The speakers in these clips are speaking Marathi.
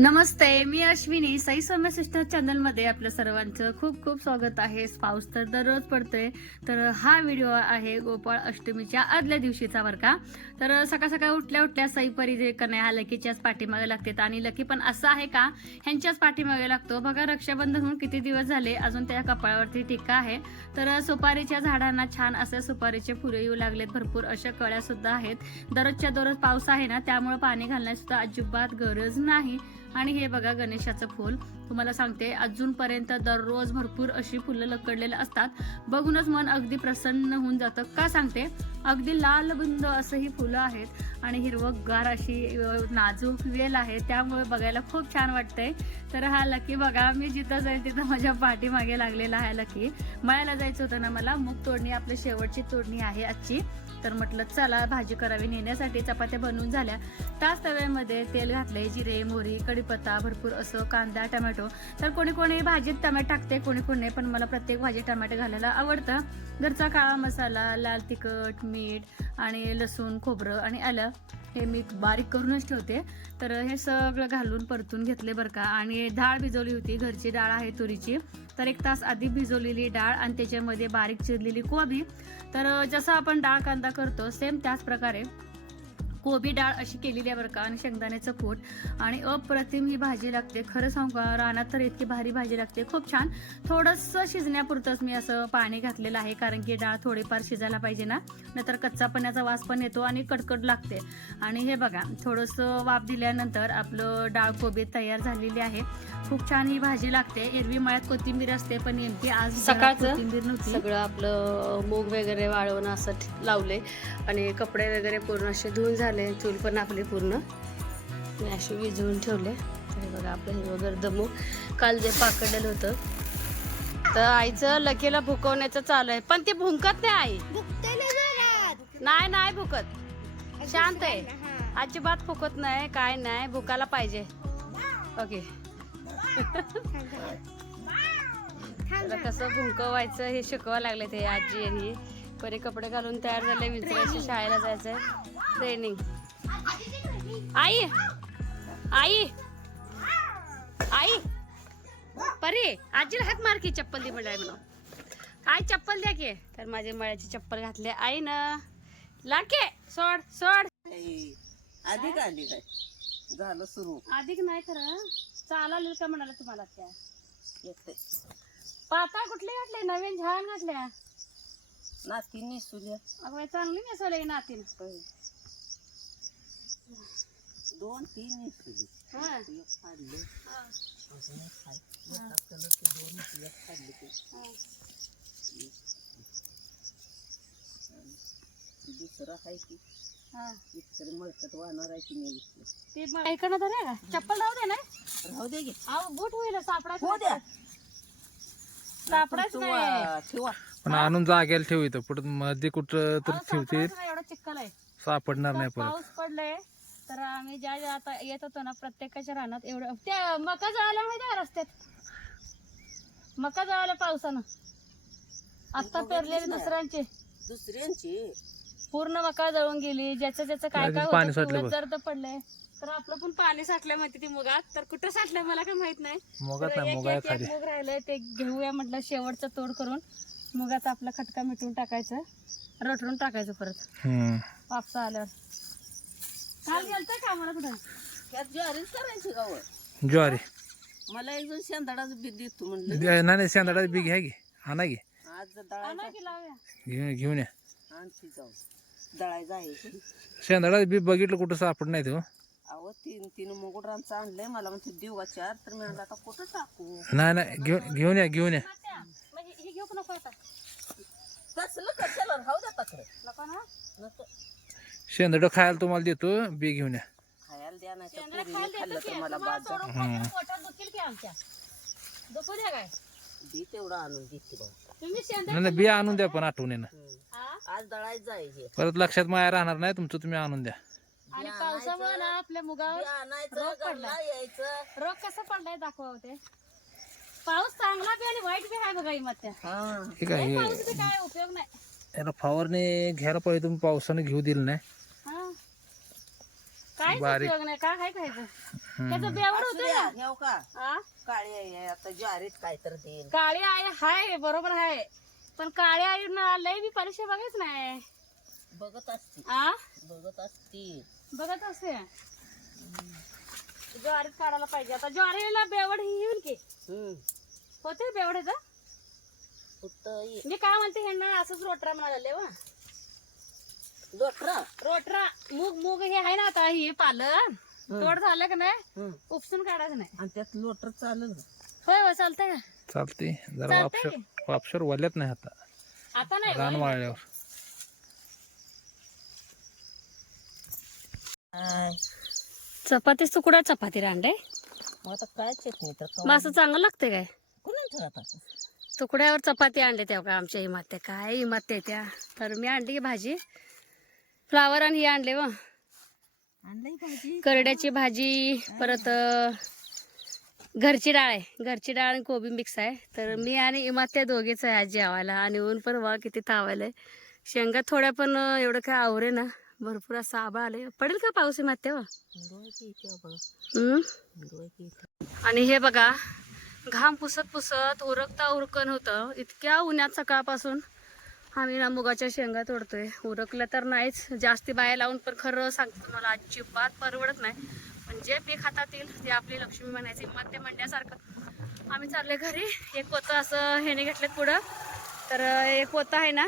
नमस्ते मी अश्विनी. साई सौम्य सिस्टर चॅनलमध्ये आपल्या सर्वांचं खूप खूप स्वागत आहे. पाऊस तर दररोज पडतोय. तर हा व्हिडिओ आहे गोपाळ अष्टमीच्या आदल्या दिवशीचा बरं का. तर सकाळ सकाळ उठल्या उठल्या साई परी जे कन्या हा लकीच्याच पाठीमागे लागते. आणि लकी पण असं आहे का ह्यांच्याच पाठीमागे लागतो. बघा रक्षाबंधन होऊन किती दिवस झाले अजून त्या कपाळावरती टीका आहे. तर सुपारीच्या झाडांना छान असे सुपारीचे फुले येऊ लागलेत भरपूर. अशा कळ्या सुद्धा आहेत. दररोजच्या दररोज पाऊस आहे ना त्यामुळे पाणी घालण्यास सुद्धा अजिबात गरज नाही. आणि हे बघा गणेशाचं फूल. तुम्हाला सांगते अजूनपर्यंत दररोज भरपूर अशी फुलं लकडलेली असतात. बघूनच मन अगदी प्रसन्न होऊन जातं. का सांगते? अगदी लाल बुंद असं ही फुलं आहेत आणि हिरवगार अशी नाजूक वेल आहे. त्यामुळे बघायला खूप छान वाटतंय. तर हा लकी बघा मी जिथं जाईल तिथं माझ्या पाठीमागे लागलेला आहे लकी. मळ्याला जायचं होतं ना मला मूग तोडणी आपली शेवटची तोडणी आहे आजची. तर म्हटलं चला भाजी करावी. नेण्यासाठी चपात्या बनवून झाल्या. त्याच तव्यामध्ये तेल घातले जिरे मोहरी कढीपत्ता भरपूर असं कांदा टमॅटो. तर कोणी कोणी भाजीत टमॅटो टाकते कोणी कोणी नाही पण मला प्रत्येक भाजीत टमॅटो घालायला आवडतं. घरचा काळा मसाला लाल तिखट मीठ आणि लसूण खोबरं आणि आलं हे मी बारीक करूनच ठेवते. तर हे सगळं घालून परतून घेतले बरं का. आणि डाळ भिजवली होती घरची डाळ आहे तुरीची. तर एक तास आधी भिजवलेली डाळ आणि त्याच्यामध्ये बारीक चिरलेली कोबी. तर जसं आपण डाळ कांदा करतो सेम त्याच प्रकारे. कोबी डाळ अशी केलेली आहे बरं का आणि शेंगदाण्याचं कूट. आणि अप्रतिम ही भाजी लागते. खरं सांगू का रानात तर इतकी भारी भाजी लागते. खूप छान. थोडंसं शिजण्यापुरतंच मी असं पाणी घातलेलं आहे कारण की डाळ थोडीफार शिजायला पाहिजे ना. नाहीतर कच्चा पाण्याचा वास पण येतो आणि कडकड लागते. आणि हे बघा थोडंसं वाफ दिल्यानंतर आपलं डाळ कोबी तयार झालेली आहे. खूप छान ही भाजी लागते. एरवी मळ्यात कोथिंबीर असते पण नेमकी आज सकाळचं कोथिंबीर नव्हती. सगळं आपलं मूग वगैरे वाळवणं असं लावले. आणि कपडे वगैरे पूर्ण असे धुवून झाले. चूल पण आपली पूर्ण. मी अशी विझवून ठेवले. तरी बघा आपलं हे वगैरे दमू. काल जे पाकडलेलं होतं. तर आईचं लकीला भुकवण्याचं चालू आहे. पण ती भुंकत नाही आई. नाही नाही भुकत. शांत आहे. अजिबात फुकत नाही काय नाही भुकायला पाहिजे. ओके. कसं भुंकवायचं हे शिकवा लागले ते आजी आणि परी कपडे घालून तयार झाले विचारायचे शाळेला जायचंय. ट्रेनिंग आई. आई. आई. परी आजीला हात मार की चप्पल दे म्हणजे म्हणून. आई चप्पल द्या की. तर माझी मळ्याची चप्पल घातली आई ना. लाडके सोड सोड. अधिक आली काय झालं सुरू. अधिक नाही खरं? चालाल का म्हणाला तुम्हाला त्या? पाता कुठले घातले नवीन झाड घातल्या? नातींनी सुल्या अगं चांगली नेसवलंय नातीन. दोन तीन हा एक काढलं अजून एक आहे. एका कलरचे दोन होते, एक काढले ते. आणि दुसरं आहे की हा. इतकं मळकट वाहणार आहे की मी इथलं. ते मग ऐकणं तर का चप्पल राहू दे ना. राहू दे अहो बूट होईल सापडायचं हो द्या. सापडायचं नाही. ठेवा. पण आणून जागेला ठेव इथं. पुढं मध्ये कुठं तर ठेवते एवढं आहे. सापडणार नाही परत. पाऊस पडलाय. तर आम्ही ज्या ज्या आता येत होतो ना प्रत्येकाच्या रानात एवढं त्या मका जळाल्या माहिती आहे रस्त्यात? मका जळाल्या पावसानं. आता पेरलेले दुसऱ्यांचे. दुसऱ्यांची? पूर्ण मका जळून गेली ज्याचं ज्याचं काय काय पाणी होतं. जर्द पडलंय. तर आपलं पण पाणी साठलंय माहिती ती मुगात. तर कुठं साठलंय मला काय माहीत नाही. मोगा राहिलंय ते घेऊया म्हटलं शेवटचं तोड करून. मुगात आपला खटका मिटून टाकायचं. रटून टाकायचं परत. वापसा आल्यावर. काल गेलतोय का मला कुठं? त्यात ज्वारीच करायची गावं ज्वारी? मला एक जण शेंदाडाचं बी देतो म्हणलं. नाही नाही बी घ्या की. आणा की. आज दळायचा आणा की लावूया. घेऊन घेऊन या. आणखी जाऊ. दळायचं आहे बी बघितलं कुठं सापड नाही तो. अहो तीन तीन मुगुडांचं आणलंय मला म्हणते देऊ का चार? तर मी म्हणलं आता कुठं टाकू? नाही नाही घेऊन घेऊन या घेऊन या. तात्या, मग हे घेऊ का नको आता. तसलं कशाला? राहू द्या तक्र नको ना? नको. शेंदाडं खायला तुम्हाला देतो बी घेऊन या. खायला द्या नाही तर शेंद्रा पोरीने खायला खाल्लं देतो तर की मला तुम्हाला बाद सोडून खाल्लं पोटात दुखील की आमच्या? दुखू द्या काय? दे तेवढं आणून देते बघ तुम्ही शेंद्रा नाही नाही, बी आणून द्या पण आठवणीनं हा? आज दळायचं जायचे परत लक्षात माया राहणार नाही तुमचं तुम्ही आणून द्या. आणि पावसामुळे ना आपल्या मुगावर आणायचं रोग पडला. घरला यायचं. रोग कसा पडलाय दाखवा होते पाऊस चांगला बी आणि वाईट बी आहे बघा ही मत्या. हा. ठीक आहे पाऊस बी काय उपयोग नाही. याला फवारणी घ्यायला पाहिजे तुम्ही पावसानं घेऊ दिलं नाही. हा. काहीच बारीक. उपयोग नाही काय काय खायचं. त्याचं बेवड होतं ना? घेऊ का? आ? काळी आहे आता ज्वारीत काय तर काळी आई हाय बरोबर आहे पण काळी आई ना लय बी परीक्षा बघायच नाही. बघत असती आ? बघत असती बघत असते. ज्वारीत काढायला पाहिजे. आता ज्वारीला बेवड ही येईल की. हम्म. होते बेवड्याचं मी काय म्हणते ह्यांना असंच रोटरा म्हणाले वा. लोटरा. रोटरा मूग मूग हे आहे ना आता हे पालन. तोड झालं का नाही. उपसून काढायचं नाही. आणि त्यात लोटर चालेल? होय होय चालतंय का? चालते जरा चालतंय वापशर की? वापशर वाल्यात नाही आता. आता नाही रान होय. वाळल्यावर. हाय. चपातीच तुकडा चपाती रांडे मग आता काय चटणी तर मग असं चांगलं लागते काय? कुणाला आता तुकड्यावर चपाती आणले तेव्हा का आमच्या इमात्या. काय इमात्या त्या? तर मी आणली की भाजी. फ्लावर आणि हे आणले व. करड्याची भाजी परत घरची डाळ आहे. घरची डाळ आणि कोबी मिक्स आहे. तर मी आणि इमात्या दोघेच आहे आज जेवायला. आणि ऊन पण वा किती तावायलंय शेंगा थोड्या पण एवढं काय आवरे ना. भरपूर असं आबा आले पडेल का पाऊस डोळ्याची इथे आणि हे बघा घाम पुसत पुसत उरकता उरकन होतं. इतक्या उन्हात सकाळपासून. आम्ही ना मुगाच्या शेंगा तोडतोय. उरकल्या तर नाहीच. जास्ती बाया लावून पण खरं सांगतो तुम्हाला अजिबात परवडत नाही. पण जे पीक हातात येईल ते आपली लक्ष्मी म्हणायची. ते म्हणण्यासारखं आम्ही चालले घरी. एक पोतं असं ह्याने घेतलं पुढं. तर एक पोतं आहे ना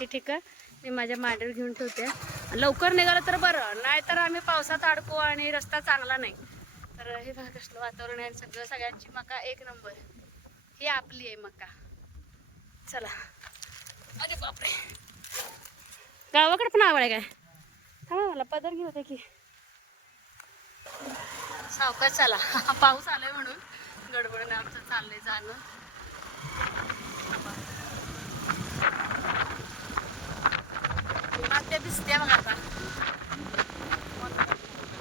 हे ठीक. आहे मी माझ्या मांडीवर घेऊन ठेवते. लवकर निघालं तर बरं. नाहीतर आम्ही पावसात अडकू आणि रस्ता चांगला नाही. तर हे बघा कसलं वातावरण आहे. सगळं सगळ्यांची मका एक नंबर. ही आपली आहे मका. चला. अरे बापरे. गावाकडे पण आवड आहे काय? हा मला पदर घेऊ होते की. सावकाश चला. पाऊस आलाय म्हणून गडबडीने आमचं चाललंय जाणं. मात्या दिसत्या बघा आता.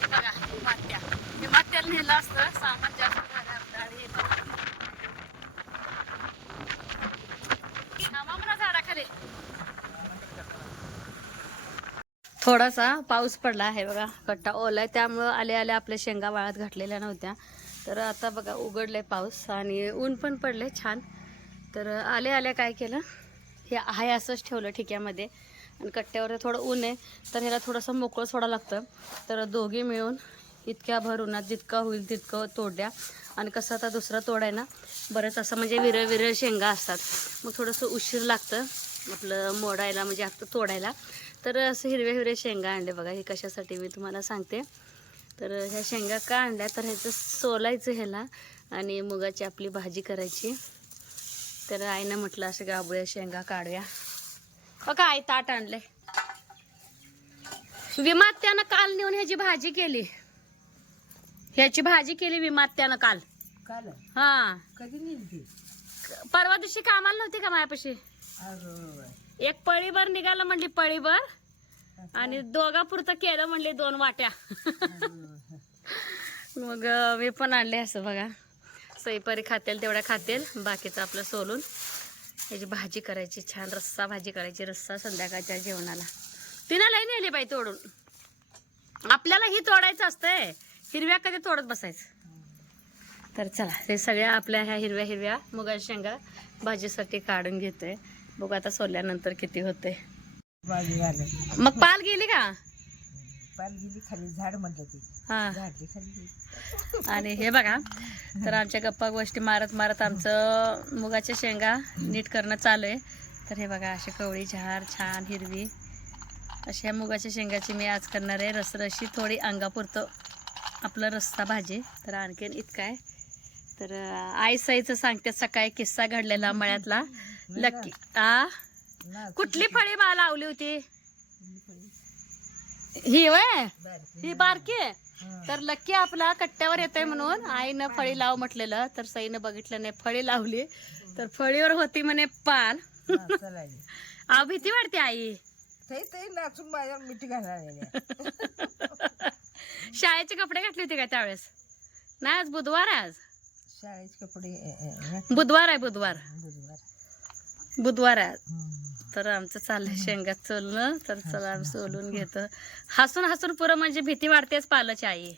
बघा मात्या. हे मात्याला नेलं असतं सामान जास्त झालं आपलं आणि हे बघा. थांबा म्हणा झाडाखाली थोडासा पाऊस पडला आहे बघा कट्टा ओलाय. त्यामुळं आले आले आपल्या शेंगा वाळत घातलेल्या नव्हत्या. तर आता बघा उघडले पाऊस आणि ऊन पण पडले छान. तर आले आले काय केलं? हे आहे असंच ठेवलं ठिक्यामध्ये. आणि कट्ट्यावर थोडं ऊन आहे तर ह्याला थोडंसं मोकळं सोडा लागतं. तर दोघी मिळून इतक्या भर उन्हात जितका होईल तितकं तोडल्या आणि कसं आता दुसरा तोडाय ना बरंच असं म्हणजे विरळ विरळ शेंगा असतात. मग थोडंसं उशीर लागतं. आपलं मोडायला म्हणजे आता तोडायला. तर असं हिरव्या हिरव्या शेंगा आणले बघा हे कशासाठी मी तुम्हाला सांगते. तर ह्या शेंगा का आणल्या? तर ह्याचं सोलायचं ह्याला आणि मुगाची आपली भाजी करायची. तर आईनं म्हटलं असं गाबुळ्या शेंगा काढूया. बघा आई ताट आणले विमात्यानं काल नेऊन ह्याची भाजी केली. ह्याची भाजी केली विमात्यानं काल. काल? हा. कधी नेली परवा दिवशी कामाला नव्हती का मायापाशी? एक पळीभर निघालं म्हणली पळीभर. आणि दोघा पुरतं केलं म्हणले दोन वाट्या. मग मी पण आणले असं बघा. सईपरी खातेल तेवढ्या खातेल. बाकीचं आपलं सोलून. याची भाजी करायची छान रस्सा भाजी करायची रस्सा संध्याकाळच्या जेवणाला. तिनं लई नेली बाई तोडून. आपल्याला ही तोडायचं असतंय. हिरव्या कधी तोडत बसायचं? तर चला हे सगळ्या आपल्या ह्या हिरव्या हिरव्या मुगाच्या शेंगा भाजीसाठी काढून घेतोय. बघू आता सोलल्यानंतर किती होते मग पाल गेली का? पाल गेली खाली झाड म्हणलं ती. हा. आणि हे बघा तर आमच्या गप्पा गोष्टी मारत मारत आमचं मुगाच्या शेंगा नीट करणं चालू आहे. तर हे बघा अशी कवळी झार छान हिरवी. अशा मुगाच्या शेंगाची मी आज करणार आहे रसरशी थोडी अंगापुरतं आपलं रस्सा भाजी. तर आणखीन इतकं आहे. तर आई साईचं सांगते सकाळी किस्सा घडलेला मळ्यातला. लक्की आ? कुठली फळी मला लावली होती? ही वय. ही बारकी आहे. तर लक्की आपला कट्ट्यावर येतोय म्हणून आईनं फळी लाव म्हटलेलं तर सईनं बघितलं नाही फळी लावली. तर फळीवर होती म्हणे पाल. आ भीती वाटते आई. नाचून मिठी घालायला शाळेचे कपडे घातले होते का त्यावेळेस? नाही आज बुधवार आज. शाळेचे कपडे बुधवार आहे बुधवार. बुधवार. बुधवार आहे. तर आमचं चाललंय शेंगात सोलणं तर चला आम्ही सोलून घेतो. हसून हसून पुरं म्हणजे भीती वाढतेच पालची आई.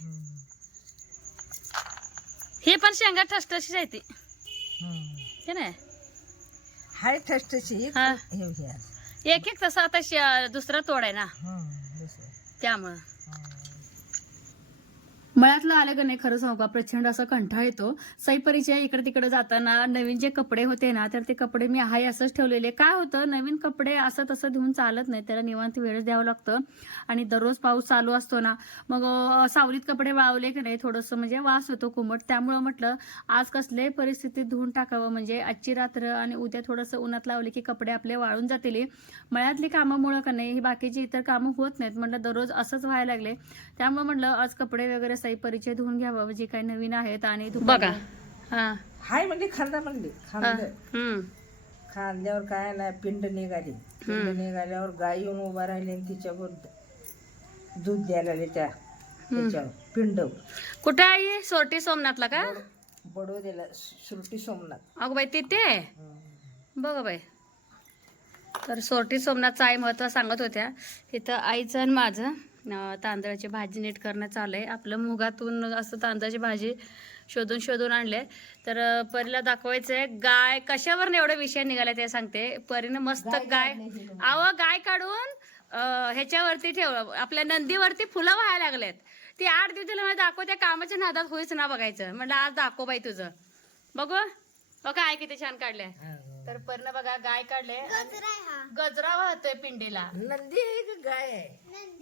हे पण शेंगा ठसठशीच आहे ती. हे ना हाय ठसठशी हा. एक एक तसं आता दुसरा तोड आहे ना. त्यामुळं. मळ्यातलं आलं का नाही खरं सांगू का? प्रचंड असा कंठाळ येतो. सईपरीच्या इकडे तिकडे जाताना नवीन जे कपडे होते ना तर ते कपडे मी आहे असंच ठेवलेले. काय होतं? नवीन कपडे असं तसं देऊन चालत नाही. त्याला निवांत वेळ द्यावं लागतं. आणि दररोज पाऊस चालू असतो ना मग सावलीत कपडे वाळवले की नाही? थोडंसं म्हणजे वास होतो कोमट. त्यामुळं म्हटलं आज कसले परिस्थितीत धुवून टाकावं. म्हणजे आजची रात्र आणि उद्या थोडंसं उन्हात लावले की कपडे आपले वाळून जातील. मळ्यातली कामामुळं का नाही? ही बाकीची इतर कामं होत नाहीत. म्हटलं दररोज असंच व्हायला लागले. त्यामुळे म्हटलं आज कपडे वगैरे सई परिचय धुवून घ्यावं जे काही नवीन आहेत आणि बघा. हा. हाय म्हणजे खांदा म्हणली खांद खांद्यावर काय नाही पिंड निघाली. पिंड निघाल्यावर गाय येऊन उभा राहिली आणि तिच्यावर दूध द्यायला लागले त्या त्याच्यावर. पिंड. कुठे आहे सोरटी सोमनाथला का? बडो दिला सुरटी सोमनाथ. अगं बाई तिथे? बघ बाई. तर सोरटी सोमनाथचं आई महत्त्व सांगत होत्या. इथं आईचं आणि माझं. तांदळाची भाजी नीट करणं चालू आहे. आपलं मुगातून असं तांदळाची भाजी शोधून शोधून आणले तर परीला दाखवायचं आहे गाय कशावर एवढा विषय निघाला ते सांगते. परीनं मस्त गाय अहो गाय काढून अं, ह्याच्यावरती ठेव आपल्या नंदीवरती फुलं व्हायला लागलेत. ती आठ दिवस तिला मला दाखव त्या कामाच्या नादात होईच ना बघायचं. म्हटलं आज दाखव बाई तुझं. बघू. बघा आई किती छान काढले तर पर्ण बघा गाय काढले. गजरा वाहतोय पिंडीला. नंदी आहे का गाय आहे?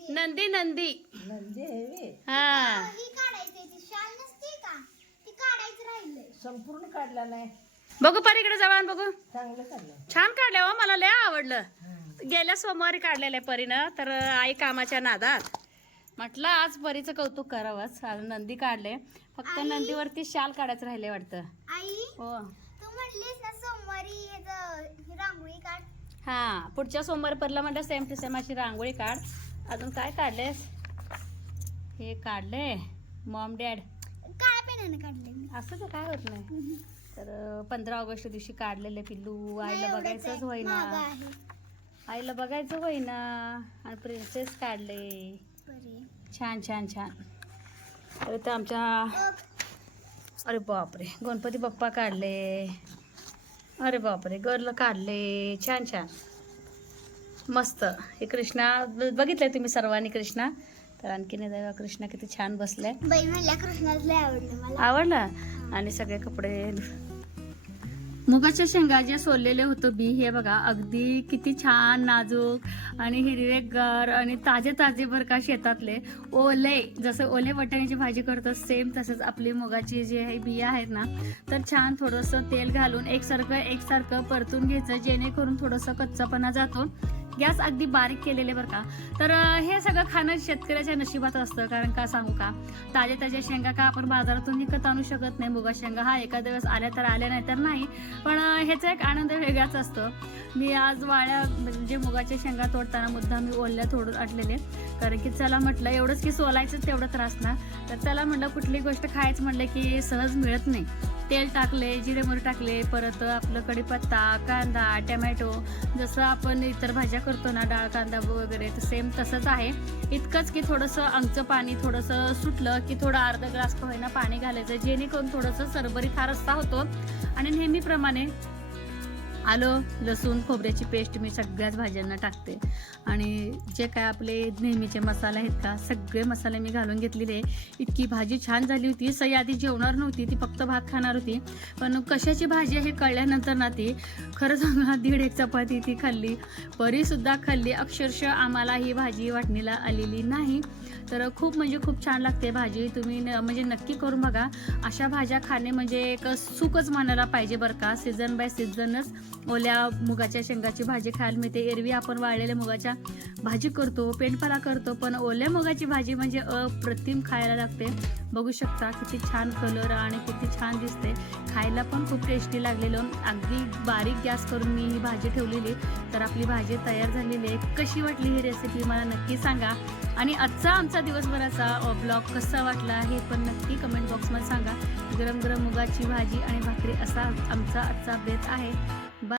नंदी. नंदी नंदी. आहे. हा. संपूर्ण काढला नाही. बघू परीकडे जवळ बघू. चांगलं काढलं. छान काढले हो मला लय आवडलं. गेल्या सोमवारी काढलेलं आहे परीनं तर आई कामाच्या नादात. म्हटलं आज परीचं कौतुक करावंच. आज नंदी काढले. फक्त नंदीवरती शाल काढायचं राहिले वाटतं. आई? हो. ही पुढच्या सोमवारी परला म्हटलं सेम टू सेम अशी रांगोळी काढ. अजून काय काढलेस हे काढले मॉम डॅड काळ्या पेनाने काढले असं तर काय होत नाही. तर पंधरा ऑगस्ट दिवशी काढलेले पिल्लू. आईला बघायचंच. होईना. आईला बघायचं होईना. आणि प्रिन्सेस काढले. छान छान छान. तर आमच्या अरे बापरे. गणपती बाप्पा काढले. अरे बापरे गर्ल काढले. छान छान. मस्त. हे कृष्णा बघितलंय तुम्ही सर्वांनी कृष्णा? तर आणखीन बघा कृष्णा किती छान बसलाय. मला. आवडला? आणि सगळे कपडे मुगाच्या शेंगा जे सोललेले होतं बी हे बघा अगदी किती छान नाजूक आणि हिरवेगार आणि ताजे ताजे बर का शेतातले. ओले जसं ओले वटाण्याची भाजी करतो सेम तसंच आपली मुगाची जे आहे बिया आहेत ना तर छान थोडंसं तेल घालून एकसारखं एकसारखं परतून घ्यायचं जेणेकरून थोडंसं कच्चापणा जातो. गॅस अगदी बारीक केलेले बरं का. तर हे सगळं खाणं शेतकऱ्याच्या नशिबात असतं कारण का सांगू का? ताज्या ताज्या शेंगा का आपण बाजारातून विकत आणू शकत नाही? मुगा शेंगा हा एका दिवस आल्या तर आल्या नाही तर नाही. पण ह्याचा एक आनंद वेगळाच असतो. मी आज वाळ्या म्हणजे मुगाच्या शेंगा तोडताना मुद्दा मी ओल्या थोडं आणलेले. कारण की चला म्हटलं एवढंच की सोलायचं तेवढं त्रास ना. तर त्याला म्हटलं कुठली गोष्ट खायचं म्हटलं की सहज मिळत नाही. तेल टाकले जिरे मोहरी टाकले परत आपलं कढीपत्ता कांदा टमॅटो जसं आपण इतर भाज्या करतो ना डाळ कांदा वगैरे तर सेम तसंच आहे. इतकंच की थोडंसं अंगचं पाणी थोडंसं सुटलं की थोडं अर्धा ग्लास होईना पाणी घालायचं जेणेकरून थोडंसं सरबरीत हा रस्ता होतो. आणि नेहमीप्रमाणे आलं लसूण खोबऱ्याची पेस्ट मी सगळ्याच भाज्यांना टाकते. आणि जे काय आपले नेहमीचे मसाले आहेत का सगळे मसाले मी घालून घेतलेले इतकी भाजी छान झाली होती. सई आधी जेवणार नव्हती ती फक्त भात खाणार होती. पण कशाची भाजी आहे हे कळल्यानंतर ना ती खरं सांगा दीड एक चपाती ती खाल्ली. परीसुद्धा खाल्ली. अक्षरशः आम्हाला ही भाजी वाटणीला आलेली नाही. तर खूप म्हणजे खूप छान लागते भाजी. तुम्ही न- म्हणजे नक्की करून बघा. अशा भाज्या खाणे म्हणजे एक सुखच म्हणायला पाहिजे बरं का. सीझन बाय सीझनच ओल्या मुगाच्या शेंगाची भाजी खायला मिळते. एरवी आपण वाळलेल्या मुगाच्या भाजी करतो पेंडपाला करतो पण ओल्या मुगाची भाजी म्हणजे अप्रतिम खायला लागते. बघू शकता किती छान कलर आणि किती छान दिसते. खायला पण खूप टेस्टी लागलेलं. अगदी बारीक गॅस करून मी ही भाजी ठेवलेली. तर आपली भाजी तयार झालेली आहे. कशी वाटली ही रेसिपी मला नक्की सांगा. आणि आजचा आमचा दिवसभराचा ब्लॉग कसा वाटला हे पण नक्की कमेंट बॉक्समध्ये सांगा. गरम गरम मुगाची भाजी आणि भाकरी असा आमचा आजचा बेत आहे.